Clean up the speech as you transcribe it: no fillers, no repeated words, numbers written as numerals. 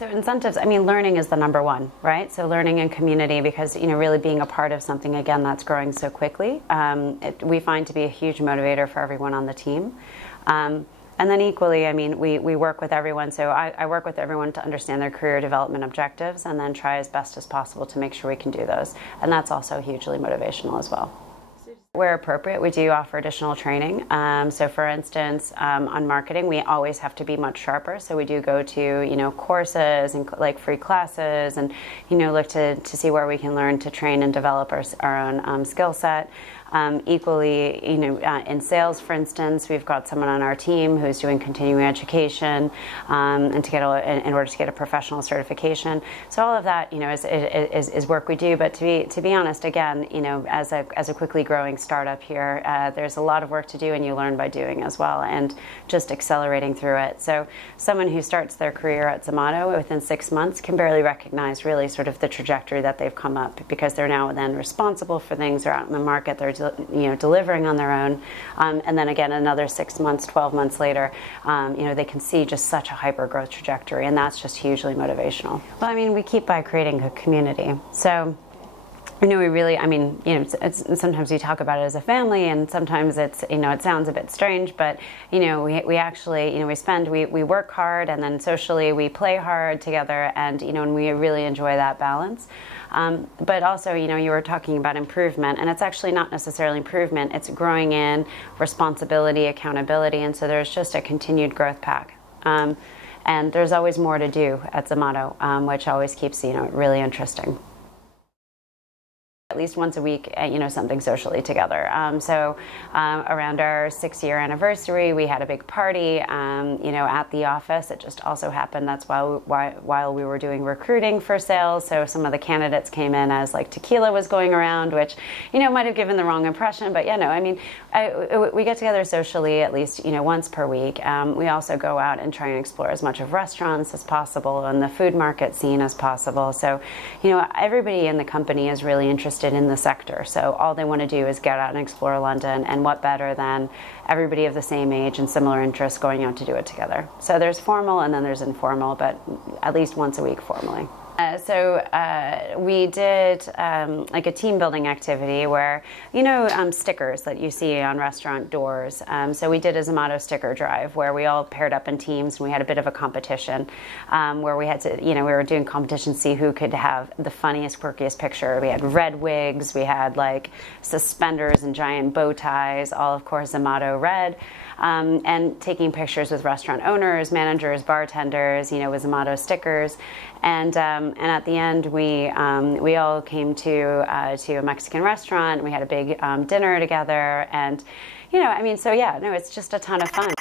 So incentives, I mean, learning is the number one, right? So learning and community, because, you know, really being a part of something, again, that's growing so quickly, we find to be a huge motivator for everyone on the team. And then equally, I mean, we work with everyone. So I work with everyone to understand their career development objectives and then try as best as possible to make sure we can do those. And that's also hugely motivational as well. Where appropriate, we do offer additional training. So for instance, on marketing, we always have to be much sharper. So we do go to, you know, courses and like free classes and, you know, look to see where we can learn to train and develop our own skill set. Equally, you know, in sales, for instance, we've got someone on our team who's doing continuing education and to get in order to get a professional certification. So all of that, you know, is work we do. But to be honest, again, you know, as a quickly growing startup here, there's a lot of work to do, and you learn by doing as well, and just accelerating through it. So someone who starts their career at Zomato within 6 months can barely recognize really sort of the trajectory that they've come up, because they're now then responsible for things. They're out in the market. They're delivering on their own, and then again another 6 months, 12 months later, you know, they can see just such a hyper growth trajectory, and that's just hugely motivational. Well, I mean, we keep by creating a community. So, you know, we really, I mean, you know, sometimes we talk about it as a family, and sometimes it's, you know, it sounds a bit strange, but, you know, we actually, you know, we work hard, and then socially we play hard together, and, you know, and we really enjoy that balance. But also, you know, you were talking about improvement, and it's actually not necessarily improvement, it's growing in responsibility, accountability, and so there's just a continued growth pack. And there's always more to do at Zomato, which always keeps, you know, it really interesting. At least once a week, you know, something socially together. So around our 6-year anniversary, we had a big party, you know, at the office. It just also happened that's while we were doing recruiting for sales. So some of the candidates came in as like tequila was going around, which, you know, might have given the wrong impression. But, yeah, no, I mean, we get together socially at least, you know, once per week. We also go out and try and explore as much of restaurants as possible and the food market scene as possible. So, you know, everybody in the company is really interested in the sector, so all they want to do is get out and explore London, and what better than everybody of the same age and similar interests going out to do it together. So there's formal and then there's informal, but at least once a week formally. So we did like a team building activity where, you know, stickers that you see on restaurant doors. So we did a Zomato sticker drive where we all paired up in teams, and we had a bit of a competition where we had to, you know, we were doing competition to see who could have the funniest, quirkiest picture. We had red wigs, we had like suspenders and giant bow ties, all of course Zomato red. And taking pictures with restaurant owners, managers, bartenders, you know, with Zomato stickers, and at the end we all came to a Mexican restaurant. We had a big dinner together, and, you know, I mean, so yeah, no, it's just a ton of fun.